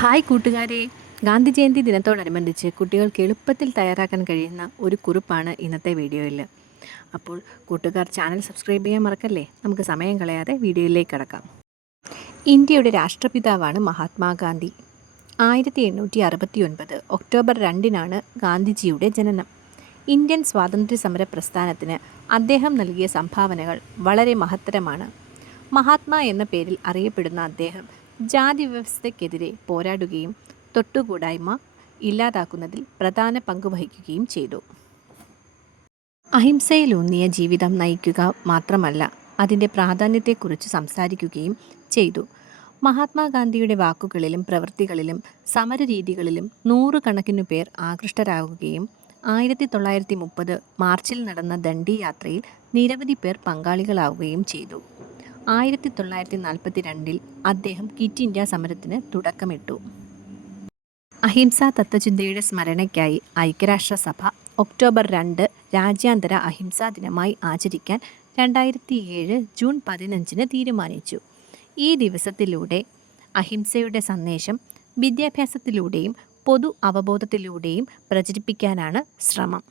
Hi കൂട്ടുകാരെ, ഗാന്ധി ജയന്തി ദിനത്തോടനുബന്ധിച്ച് കുട്ടികൾക്ക് എളുപ്പത്തിൽ തയ്യാറാക്കാൻ കഴിയുന്ന ഒരു കുറിപ്പാണ് ഇന്നത്തെ വീഡിയോയിൽ. അപ്പോൾ കൂട്ടുകാർ ചാനൽ സബ്സ്ക്രൈബ് ചെയ്യാൻ മറക്കല്ലേ. നമുക്ക് സമയം കളയാതെ വീഡിയോയിലേക്ക് കടക്കാം. ഇന്ത്യയുടെ രാഷ്ട്രപിതാവാണ് മഹാത്മാഗാന്ധി. 1869 ഒക്ടോബർ 2 ഗാന്ധിജിയുടെ ജനനം. ഇന്ത്യൻ സ്വാതന്ത്ര്യ സമര പ്രസ്ഥാനത്തിന് അദ്ദേഹം നൽകിയ സംഭാവനകൾ വളരെ മഹത്തരമാണ്. മഹാത്മാ എന്ന പേരിൽ അറിയപ്പെടുന്ന അദ്ദേഹം ജാതി വ്യവസ്ഥയ്ക്കെതിരെ പോരാടുകയും തൊട്ടുകൂടായ്മ ഇല്ലാതാക്കുന്നതിൽ പ്രധാന പങ്ക് വഹിക്കുകയും ചെയ്തു. അഹിംസയിലൂന്നിയ ജീവിതം നയിക്കുക മാത്രമല്ല, അതിൻ്റെ പ്രാധാന്യത്തെക്കുറിച്ച് സംസാരിക്കുകയും ചെയ്തു. മഹാത്മാഗാന്ധിയുടെ വാക്കുകളിലും പ്രവൃത്തികളിലും സമരരീതികളിലും നൂറുകണക്കിനു പേർ ആകൃഷ്ടരാകുകയും 1930 മാർച്ചിൽ നടന്ന ദണ്ഡി യാത്രയിൽ നിരവധി പേർ പങ്കാളികളാവുകയും ചെയ്തു. 1942 അദ്ദേഹം ക്വിറ്റ് ഇന്ത്യ സമരത്തിന് തുടക്കമിട്ടു. അഹിംസാ തത്വചിന്തയുടെ സ്മരണയ്ക്കായി ഐക്യരാഷ്ട്രസഭ ഒക്ടോബർ 2 രാജ്യാന്തര അഹിംസാ ദിനമായി ആചരിക്കാൻ 2007 ജൂൺ 15 തീരുമാനിച്ചു. ഈ ദിവസത്തിലൂടെ അഹിംസയുടെ സന്ദേശം വിദ്യാഭ്യാസത്തിലൂടെയും പൊതു അവബോധത്തിലൂടെയും പ്രചരിപ്പിക്കാനാണ് ശ്രമം.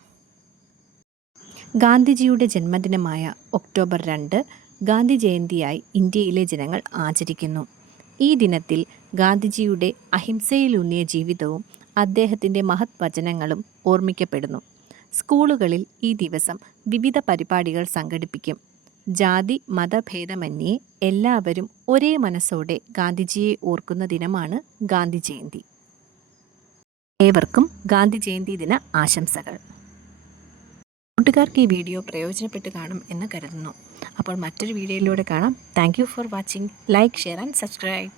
ഗാന്ധിജിയുടെ ജന്മദിനമായ ഒക്ടോബർ 2 ഗാന്ധി ജയന്തിയായി ഇന്ത്യയിലെ ജനങ്ങൾ ആചരിക്കുന്നു. ഈ ദിനത്തിൽ ഗാന്ധിജിയുടെ അഹിംസയിലൂന്നിയ ജീവിതവും അദ്ദേഹത്തിൻ്റെ മഹത് വചനങ്ങളും ഓർമ്മിക്കപ്പെടുന്നു. സ്കൂളുകളിൽ ഈ ദിവസം വിവിധ പരിപാടികൾ സംഘടിപ്പിക്കും. ജാതി മതഭേദമന്യേ എല്ലാവരും ഒരേ മനസ്സോടെ ഗാന്ധിജിയെ ഓർക്കുന്ന ദിനമാണ് ഗാന്ധി ജയന്തി. ഏവർക്കും ഗാന്ധി ജയന്തി ദിന ആശംസകൾ. കൂട്ടുകാർക്ക് ഈ വീഡിയോ പ്രയോജനപ്പെട്ട് കാണും എന്ന് കരുതുന്നു. അപ്പോൾ മറ്റൊരു വീഡിയോയിലൂടെ കാണാം. Thank you for watching. Like, share and subscribe.